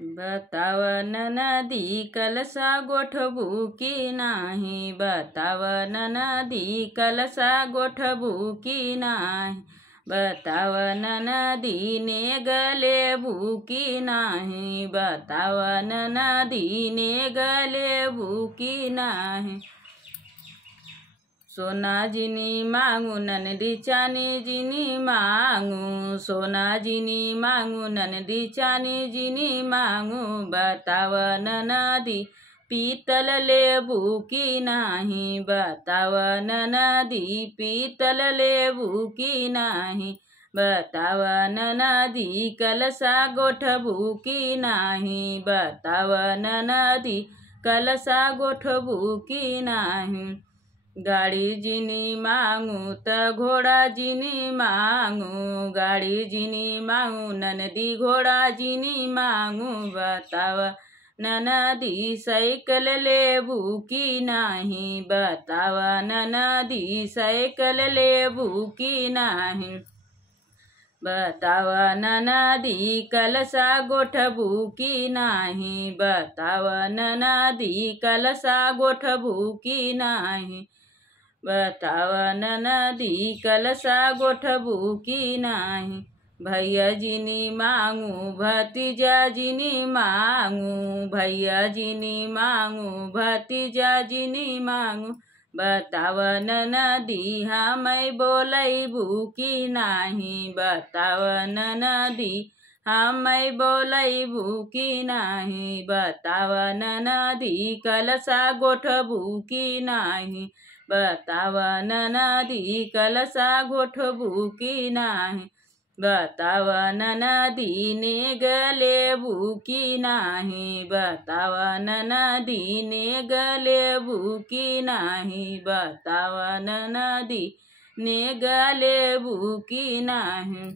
बतावन नदी कलसा गोठबू की नाही, बतावन नदी कलसा गोठबू की नाही, बतावन नदी ने गले भूकी नाही, बतावन नदी ने गले भूकी नाही। सोना जिनी मांगू नंदी चानी जिनी मांगू, सोना जिनी मांगू नंदी चानी जिनी मांगू, बतावन नदी पीतल लेबू की नाही, बतावन नदी पीतल लेबू की नाही, बतावन नदी कलसा गोठबू की नाही, बतावन नदी कलसा गोठबू की नाही। गाड़ी जिनी मांगू त घोड़ा जिनी मांगू, गाड़ी जिनी मांगू नंदी घोड़ा जिनी मांगू, बतावन नदी साइकिल लेबू की नाही, बतावन नदी साइकिल लेबू की नाही, बतावन नदी कलसा गोठबू की नाही, बतावन नदी कलसा गोठबू की नाही, बतावन नदी कलसा गोठबू की नाही। भैया जिनी मांगू भतीजा जिनी मांगू, भैया जिनी मांगू भतीजा जिनी मांगू, बतावन नदी हमें बोलैबू की नाही, बतावन नदी हमें बोलैबू की नाही, बतावन नदी कलसा गोठबू की नाही, बतावन नदी कलसा गोठबू की नाही, बतावन नदी ने गलेबू की नाही, बतावन नदी ने गलेबू की नाही, बतावन नदी ने गलेबू की नाही।